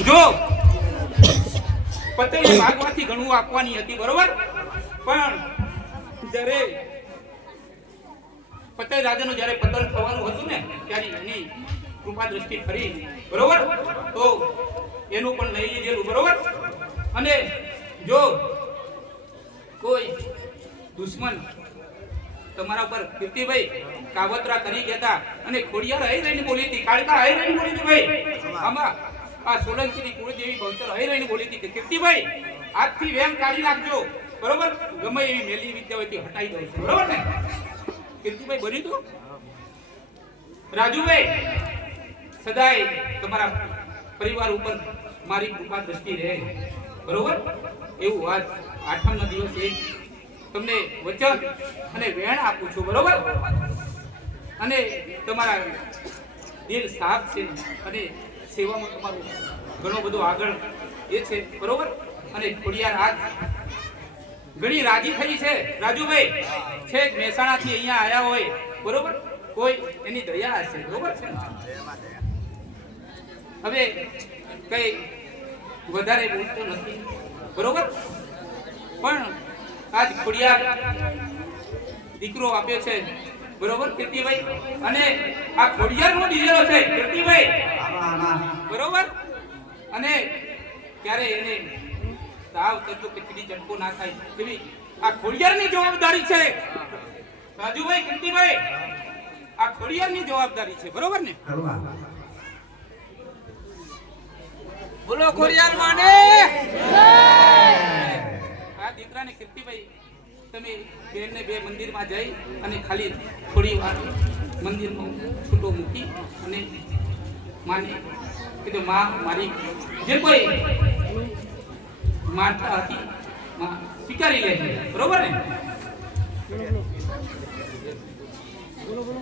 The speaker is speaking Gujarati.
જો, પતંગ ભાગવાથી ઘણું આપવાની હતી, બરોબર? પણ જ્યારે પતંગ રાજાનું જ્યારે પતન થવાનું હતું ને, ત્યારે એમની કૃપા દ્રષ્ટિ ફરી, બરોબર? તો એનું પણ લઈ લીધેલું, બરોબર? અને જો કોઈ દુશ્મન તમારા ઉપર કીર્તિભાઈ કાવતરા કરી ગયા અને ખોડિયાર હઈ રહીને બોલી હતી, કાળકા હઈ રહીને બોલી હતી ભાઈ, આમાં આ સોલંકીની કુળદેવી ભવતર હઈ રહીને બોલી હતી કે, કીર્તિભાઈ, આજથી વેમ કાઢી નાખજો. બરોબર? ગમે એવી મેલી વિદ્યા હોય તે હટાઈ દઉં છું. બરોબર ને? કીર્તિભાઈ બની તું? રાજુભાઈ, સદાય તમારા પરિવાર ઉપર મારી કૃપા દ્રષ્ટિ રહે. બરોબર? એવું આજ આઠમના દિવસ એ તમને વચન અને વેણ આપું છું. બરોબર? અને તમારા દિલ સાફ છે અને સેવામાં તમારું ઘણો બધો આગળ એ છે, બરોબર? અને ખોડિયાર આજ ઘણી રાજી થઈ છે. રાજુભાઈ છેક મહેસાણાથી અહીંયા આવ્યા હોય, બરોબર? કોઈ એની દયા હશે, બરોબર છે? હવે કઈ વધારે બોલતો નથી, બરોબર? પણ આજ ખોડિયાર દીકરો આપ્યો છે, બરોબર, કીર્તિભાઈ? અને આ ખોડિયાર નો દીધેલો છે, કીર્તિભાઈ? બરોબર? અને ત્યારે એને તાવ તત્વ ખીચડી ચટકો ના થાય કેવી આ ખોડિયારની જવાબદારી છે. રાજુભાઈ કીર્તિભાઈ આ ખોડિયારની જવાબદારી છે. બરોબર ને? બોલો ખોડિયાર માને. આ દીકરાને કીર્તિભાઈ તમે બેનને બે મંદિરમાં જઈ અને ખાલી થોડી વાર મંદિરમાં છૂટો મૂકી અને માને કીધું માં મારી જે કોઈ માનતા હતી માં સ્વીકારી લે બરોબર ને? બોલો બોલો